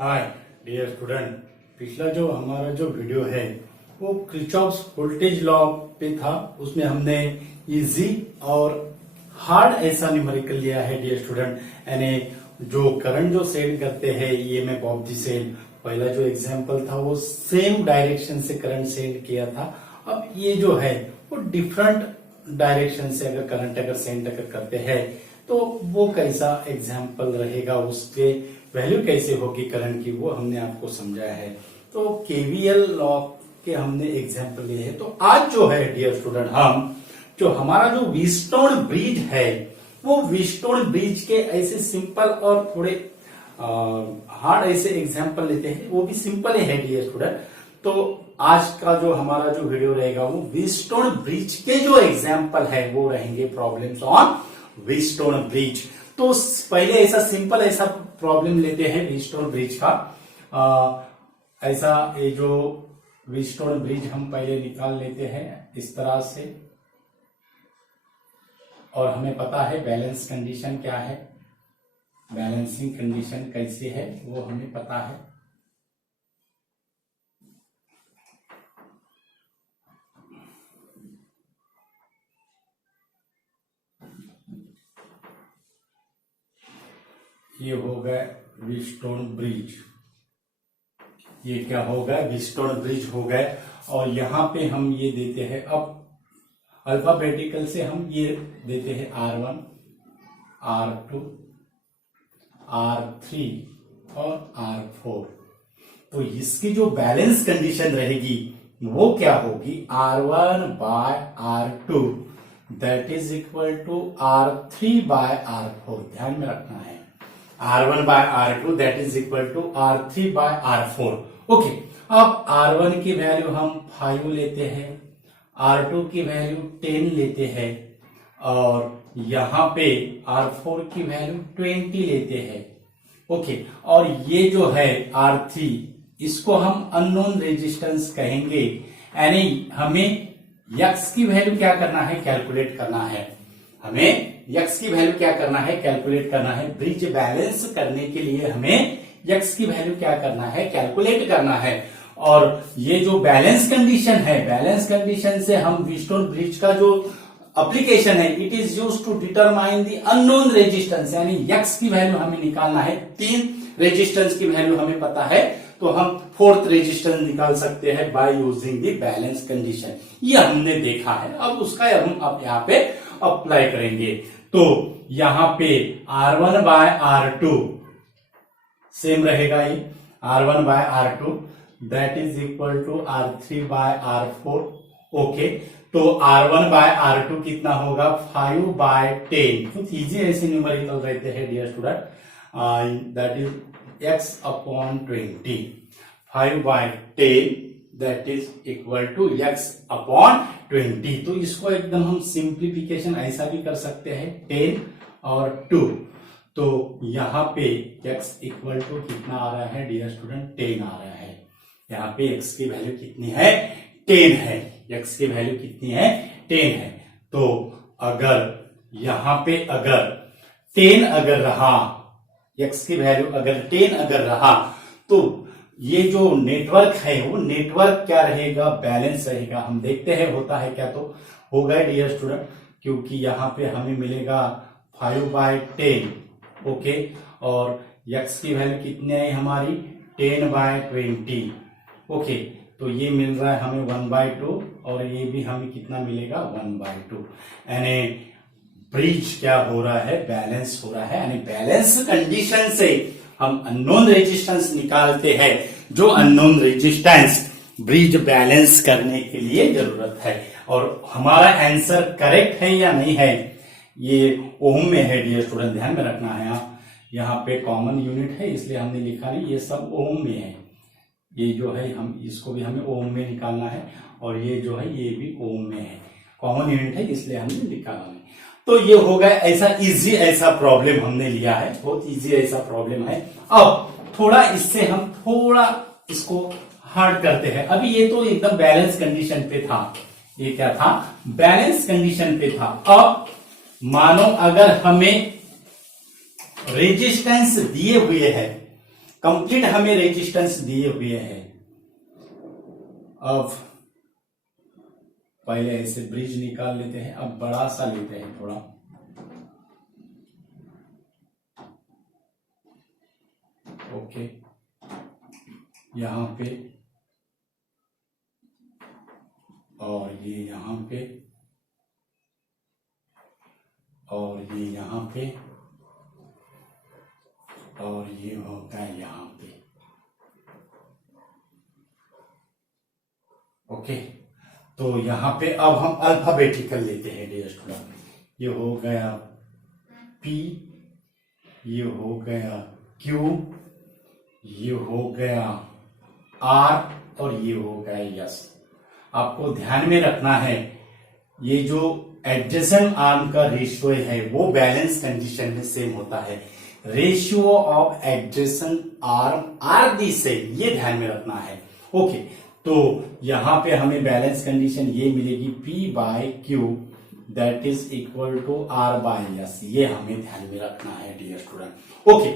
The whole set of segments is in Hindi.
हाय डियर स्टूडेंट, पिछला जो हमारा जो वीडियो है वो किरचॉफ्स वोल्टेज लॉ पे था। उसमें हमने इजी और हार्ड ऐसा न्यूमेरिकल लिया है डियर स्टूडेंट। यानी जो करंट जो सेंड करते हैं ईएमएफ ऑफ द सेल, पहला जो एग्जांपल था वो सेम डायरेक्शन से करंट सेंड किया था। अब ये जो है वो डिफरेंट डायरेक्शन से अगर करंट सेंड करते हैं तो वो कैसा एग्जाम्पल रहेगा, उसके वैल्यू कैसे होगी करंट की, वो हमने आपको समझाया है। तो केवीएल लॉ के हमने एग्जाम्पल लिए हैं। तो आज जो है डियर स्टूडेंट, हम जो हमारा जो व्हीटस्टोन ब्रिज है वो व्हीटस्टोन ब्रिज के ऐसे सिंपल और थोड़े हार्ड ऐसे एग्जाम्पल लेते हैं, वो भी सिंपल ही है डियर स्टूडेंट। तो आज का जो हमारा जो वीडियो रहेगा वो व्हीटस्टोन ब्रिज के जो एग्जाम्पल है वो रहेंगे प्रॉब्लम्स ऑन व्हीटस्टोन ब्रिज। तो पहले ऐसा सिंपल ऐसा प्रॉब्लम लेते हैं व्हीटस्टोन ब्रिज का। ऐसा ये जो व्हीटस्टोन ब्रिज हम पहले निकाल लेते हैं इस तरह से, और हमें पता है बैलेंस कंडीशन क्या है, बैलेंसिंग कंडीशन कैसे है वो हमें पता है। ये हो गया व्हीटस्टोन ब्रिज, ये क्या हो गया व्हीटस्टोन ब्रिज हो गए। और यहां पे हम ये देते हैं, अब अल्फाबेटिकल से हम ये देते हैं R1, R2, R3 और R4। तो इसकी जो बैलेंस कंडीशन रहेगी वो क्या होगी, R1 by R2 that is equal to R3 by R4। ध्यान में रखना है, R1 by R2 that is equal to R3 by R4। Okay, अब R1 की वैल्यू हम 5 लेते हैं, R2 की वैल्यू 10 लेते हैं, और यहां पे R4 की वैल्यू 20 लेते हैं। ओके, और ये जो है R3, इसको हम अननोन रेजिस्टेंस कहेंगे। यानी हमें X की वैल्यू क्या करना है, कैलकुलेट करना है। हमें X की वैल्यू क्या करना है, कैलकुलेट करना है। ब्रिज बैलेंस करने के लिए हमें X की वैल्यू क्या करना है, कैलकुलेट करना है। और ये जो बैलेंस कंडीशन है, बैलेंस कंडीशन से हम व्हीटस्टोन ब्रिज का जो एप्लीकेशन है, it is used to determine the unknown resistance. यानी X की वैल्यू हमें निकालना है। 3 रेजिस्टेंस की वैल्यू हमें पता है, तो हम 4th रेजिस्टेंस निकाल सकते हैं by using the balance condition. ये हमने देखा है, अब उसका हम अब यहाँ पे अप्लाई करेंगे। तो यहां पे R1 बाय R2 सेम रहेगा, ये R1 by R2 that is equal to R3 by R4। Okay, तो R1 बाय R2 कितना होगा, 5 बाय 10। कुछ इजी ऐसे न्यूमेरिकल रहते हैं dear student, that is x upon 20, 5 by 10 that is equal to x upon 20। तो इसको एकदम हम सिंप्लीफिकेशन ऐसा भी कर सकते हैं, 10 और 2। तो यहां पे x इक्वल टू कितना आ रहा है डियर स्टूडेंट, 10 आ रहा है। यहाँ पे x की वैल्यू कितनी है, 10 है। x की वैल्यू कितनी है, 10 है। तो अगर यहां पे अगर 10 अगर रहा, x की वैल्यू अगर 10 अगर रहा, तो ये जो नेटवर्क है वो नेटवर्क क्या रहेगा, बैलेंस रहेगा। हम देखते हैं होता है क्या, तो हो गए डियर स्टूडेंट, क्योंकि यहां पे हमें मिलेगा 5 बाय 10। ओके, और x की वैल्यू कितनी आई हमारी, 10 बाय 20। ओके, तो ये मिल रहा है हमें 1 बाय 2, और ये भी हमें कितना मिलेगा, 1 बाय 2। यानी ब्रिज क्या हो रहा है, बैलेंस हो रहा है। यानी बैलेंस कंडीशन से हम अननोन रेजिस्टेंस निकालते हैं, जो अननोन रेजिस्टेंस ब्रिज बैलेंस करने के लिए जरूरत है। और हमारा आंसर करेक्ट है या नहीं है, ये ओम में है डियर स्टूडेंट, ध्यान में रखना है। यहाँ पे कॉमन यूनिट है इसलिए हमने लिखा नहीं, ये सब ओम में है। ये जो है हम इसको भी हमें ओम में निकालना है, और ये जो है ये भी ओम में है, कॉमन यूनिट है इसलिए हमने निकाला नहीं। तो ये हो गया ऐसा इजी ऐसा प्रॉब्लम हमने लिया है, बहुत इजी ऐसा प्रॉब्लम है। अब थोड़ा इससे हम थोड़ा इसको हार्ड करते हैं। अभी ये तो एकदम बैलेंस कंडीशन पे था, ये क्या था, बैलेंस कंडीशन पे था। अब मानो अगर हमें रेजिस्टेंस दिए हुए है, कंप्लीट हमें रेजिस्टेंस दिए हुए हैं। अब पहले ऐसे ब्रिज निकाल लेते हैं, अब बड़ा सा लेते हैं थोड़ा। ओके, यहां पे और ये यहां पे और ये यहां पे और ये होता है यहां पे। ओके, तो यहां पे अब हम अल्फाबेटिकल लेते हैं डियर स्टूडेंट। ये हो गया P, ये हो गया Q, ये हो गया R और ये हो गया S। आपको ध्यान में रखना है ये जो एडजेसेंट आर्म का रेशियो है वो बैलेंस कंडीशन में सेम होता है। Ratio of adjacent arm are the same, ये ध्यान में रखना है। ओके, तो यहां पे हमें बैलेंस कंडीशन ये मिलेगी P by Q that is equal to R by S, ये हमें ध्यान में रखना है डियर स्टूडेंट। ओके,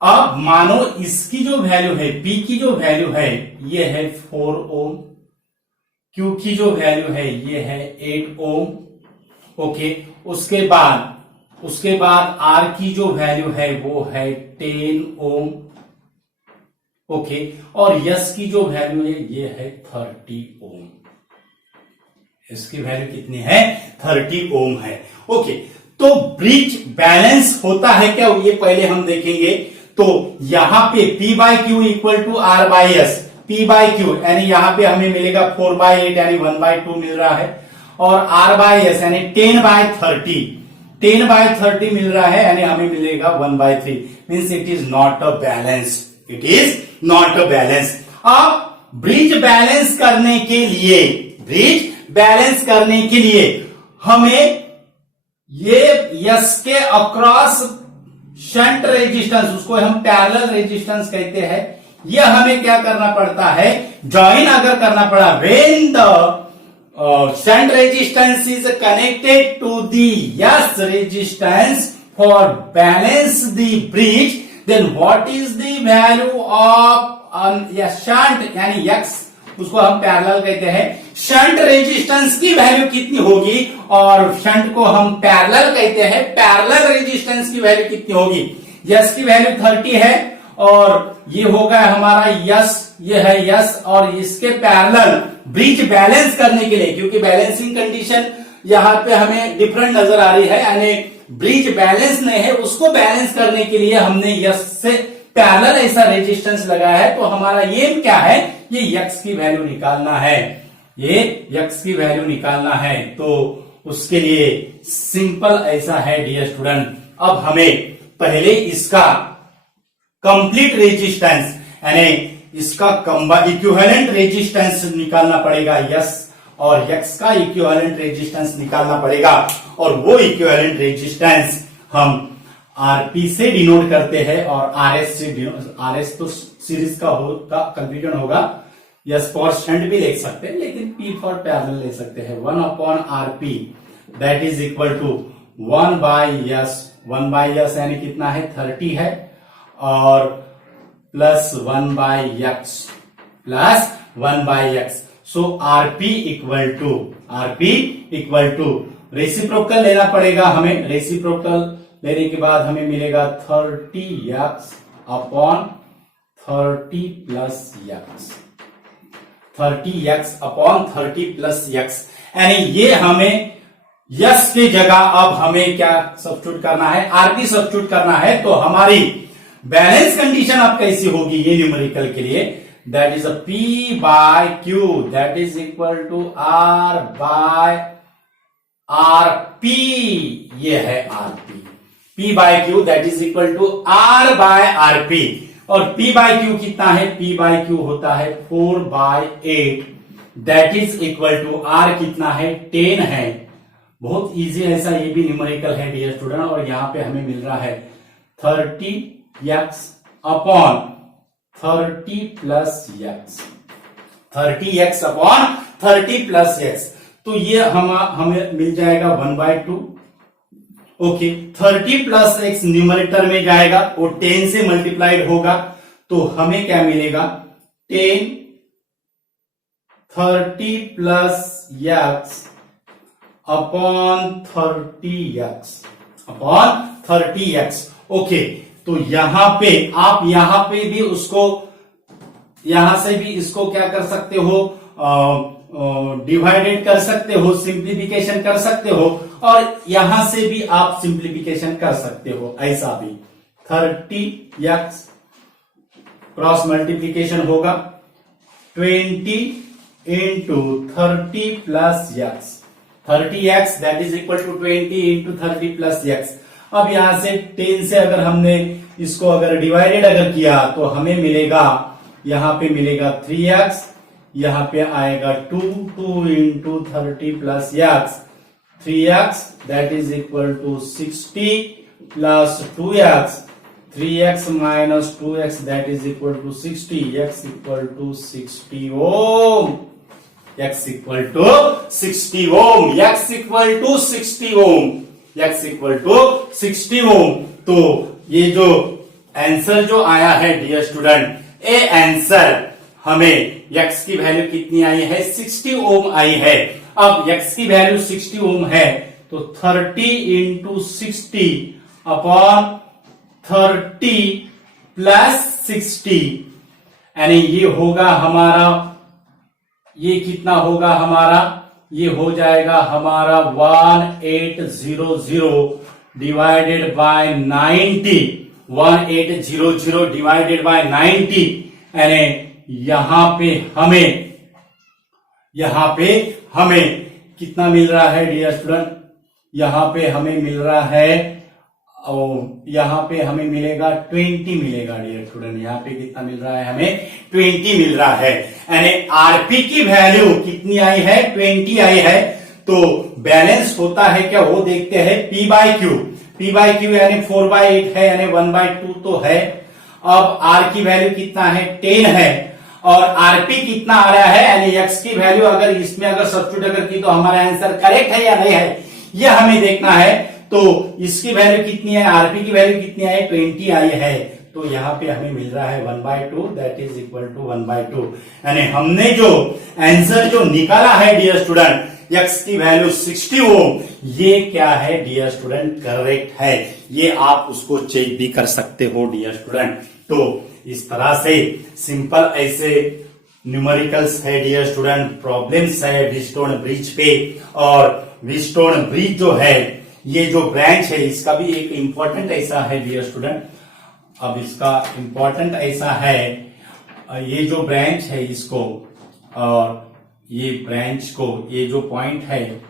अब मानो इसकी जो वैल्यू है, P की जो वैल्यू है ये है 4 ओम, Q की जो वैल्यू है ये है 8 ओम। ओके, उसके बाद R की जो वैल्यू है वो है 10 ओम। ओके, और S की जो वैल्यू है ये है 30 ओम। इसकी वैल्यू कितनी है? 30 ओम है। ओके, तो ब्रिज बैलेंस होता है क्या, ये पहले हम देखेंगे। तो यहां पे P by Q equal to R by S, P by Q यानी यहां पे हमें मिलेगा 4 बाय 8 यानी 1 बाय 2 मिल रहा है, और R बाय S यानी 10 बाय 30 मिल रहा है यानी हमें मिलेगा 1 by 3। Means it is not a balance, it is not a balance. अब ब्रिज बैलेंस करने के लिए हमें ये यस के अक्रॉस शंट रेजिस्टेंस, उसको हम पैरेलल रेजिस्टेंस कहते हैं, यह हमें क्या करना पड़ता है? ज्वाइन अगर करना पड़ा, when the shunt resistance is connected to the S resistance for balance the bridge, then what is the value of shunt यानी यक्स, उसको हम पैरेलल कहते हैं। शंट रेजिस्टेंस की वैल्यू कितनी होगी, और शंट को हम पैरेलल कहते हैं, पैरेलल रेजिस्टेंस की वैल्यू कितनी होगी? यस की वैल्यू 30 है, और ये होगा हमारा यस, ये है यस, और इसके पैरेलल ब्रिज बैलेंस करने के लिए, क्योंकि बैलेंसिंग कंडीशन यहां पे हमें डिफरेंट नजर आ रही है, यानी ब्रिज बैलेंस नहीं है, उसको बैलेंस करने के लिए हमने यस से पैरेलल ऐसा रेजिस्टेंस लगाया है। तो हमारा एम क्या है? ये यक्स की वैल्यू निकालना है, ये यक्स की वैल्यू निकालना है। तो उसके लिए सिंपल ऐसा है डियर स्टूडेंट, अब हमें पहले इसका कंप्लीट रेजिस्टेंस यानी इसका इक्विवेलेंट रेजिस्टेंस निकालना पड़ेगा यस, और यक्स का इक्विवेलेंट रेजिस्टेंस निकालना पड़ेगा, और वो इक्विवेलेंट रेजिस्टेंस हम आरपी से डिनोट करते हैं और आरएस से आरएस तो सीरीज का कंफ्यूजन होगा, यस फॉर शंट भी लिख सकते हैं, लेकिन पी फॉर पैरेलल ले सकते हैं। 1 upon RP that is equal to 1 by S, 1 by S यानी कितना है? 30 है, और plus 1 by X, plus 1 by X. So RP equal to reciprocal लेना पड़ेगा हमें, रेसिप्रोकल लेने के बाद हमें मिलेगा 30 X upon 30 plus X, 30 X upon 30 plus x, यानी ये हमें यस की जगह अब हमें क्या सब्स्टिट्यूट करना है? आरपी सब्स्टिट्यूट करना है। तो हमारी बैलेंस कंडीशन अब कैसी होगी ये न्यूमेरिकल के लिए? That is P by Q that is equal to R by RP, ये है RP, P by Q that is equal to R by RP, और P बाय क्यू कितना है? P बाय क्यू होता है 4 by 8 that is equal to R कितना है? 10 है। बहुत इजी ऐसा ये भी न्यूमेरिकल है डियर स्टूडेंट, और यहां पे हमें मिल रहा है 30 X upon 30 plus X, 30 X upon 30 plus X. तो ये हमें मिल जाएगा 1 by 2। Okay 30 plus X numerator में जाएगा, वो 10 से मल्टीप्लाइड होगा, तो हमें क्या मिलेगा 10 30 plus x upon 30x। Okay, तो यहां पे आप यहां पे भी उसको, यहां से भी इसको क्या कर सकते हो, डिवाइडेड कर सकते हो, सिंप्लीफिकेशन कर सकते हो, और यहां से भी आप सिंप्लीफिकेशन कर सकते हो, ऐसा भी 30x क्रॉस मल्टीप्लीकेशन होगा 20 into 30 plus X, 30x that is equal to 20 into 30 plus X. अब यहां से 10 से अगर हमने इसको अगर डिवाइडेड अगर किया तो हमें मिलेगा, यहां पे मिलेगा 3x, यहां पे आएगा 2 into 30 plus X, 3x that is equal to 60 plus 2x, 3x minus 2x that is equal to 60, x equal to 60 ohm, x equal to 60 ohm, x equal to 60 ohm, x equal to 60 ohm. तो ये जो आंसर जो आया है डियर स्टूडेंट, ये आंसर हमें x की वैल्यू कितनी आई है 60 ओम आई है। अब x की वैल्यू 60 ओम है तो 30 इंटू 60 अपॉन 30 प्लस 60, यानी ये होगा हमारा, ये कितना होगा हमारा, ये हो जाएगा हमारा 1800 डिवाइडेड बाय 90, 1800 डिवाइडेड बाय 90, यानी यहां पे हमें कितना मिल रहा है डियर स्टूडेंट, यहां पे हमें मिल रहा है, और यहां पे हमें मिलेगा 20 मिलेगा डियर स्टूडेंट, यहां पे कितना मिल रहा है हमें 20 मिल रहा है, यानी आरपी की वैल्यू कितनी आई है 20 आई है। तो बैलेंस होता है क्या वो देखते हैं, P बाई क्यू यानी 4/8 है, यानी 1/2 तो है। अब R की वैल्यू कितना है 10 है, और आरपी कितना आ रहा है, यानी एक्स की वैल्यू अगर इसमें अगर सब्स्टिट्यूट अगर की तो हमारा आंसर करेक्ट है या नहीं है, यह हमें देखना है। तो इसकी वैल्यू कितनी है, आरपी की वैल्यू कितनी आई 20 आई है, तो यहाँ पे हमें मिल रहा है 1/2 दैट इज इक्वल टू 1/2, यानी हमने जो आंसर जो निकाला है डियर स्टूडेंट एक्स की वैल्यू 60 ओम, ये क्या है डियर स्टूडेंट करेक्ट है, ये आप उसको चेक भी कर सकते हो डियर स्टूडेंट। तो इस तरह से सिंपल ऐसे न्यूमेरिकल्स है डियर स्टूडेंट, प्रॉब्लम्स है व्हीटस्टोन ब्रिज पे, और व्हीटस्टोन ब्रिज जो है ये जो ब्रांच है इसका भी एक इंपॉर्टेंट ऐसा है डियर स्टूडेंट। अब इसका इंपॉर्टेंट ऐसा है, ये जो ब्रांच है इसको, और ये ब्रांच को, ये जो पॉइंट है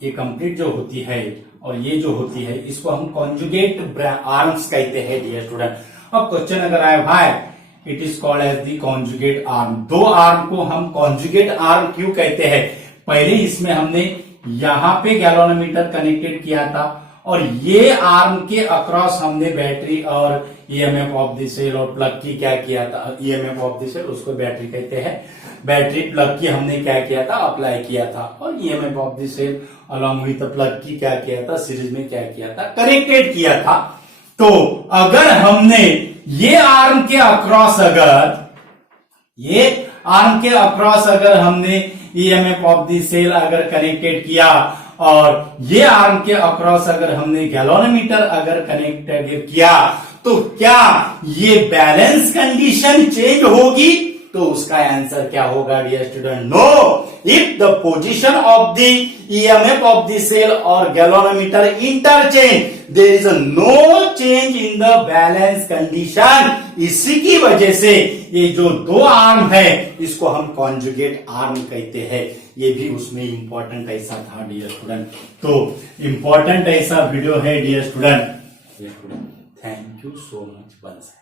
ये कंप्लीट जो होती है और ये जो होती है इसको हम कॉन्जुगेट आर्म्स कहते हैं डियर स्टूडेंट। अब क्वेश्चन अगर आए भाई it is called as the conjugate arm, दो आर्म को हम कॉन्जुगेट आर्म क्यों कहते हैं, पहले इसमें हमने यहां पे गैल्वेनोमीटर कनेक्टेड किया था, और ये आर्म के अक्रॉस हमने बैटरी और ईएमएफ ऑफ द सेल और प्लग की क्या किया था, ईएमएफ ऑफ द सेल उसको बैटरी कहते हैं, बैटरी प्लग की हमने क्या किया था अप्लाई किया था, और EMF of the cell along with plug की क्या किया था सीरीज में क्या किया था कनेक्टेड किया था। तो अगर हमने ये आर्म के अक्रॉस अगर हमने ईएमएफ ऑफ द सेल अगर कनेक्टेड किया, और ये आर्म के अक्रॉस अगर हमने गैल्वेनोमीटर अगर कनेक्टेड किया, तो क्या ये बैलेंस कंडीशन चेंज होगी, तो उसका आंसर क्या होगा dear student, no. If the position of the EMF of the cell और galvanometer interchange there is no change in the balance condition. इसी की वजह से ये जो दो आर्म है इसको हम कॉन्जुगेट आर्म कहते हैं, ये भी उसमें इंपॉर्टेंट ऐसा था डियर स्टूडेंट। तो इंपॉर्टेंट ऐसा वीडियो है dear student. Thank you so much once.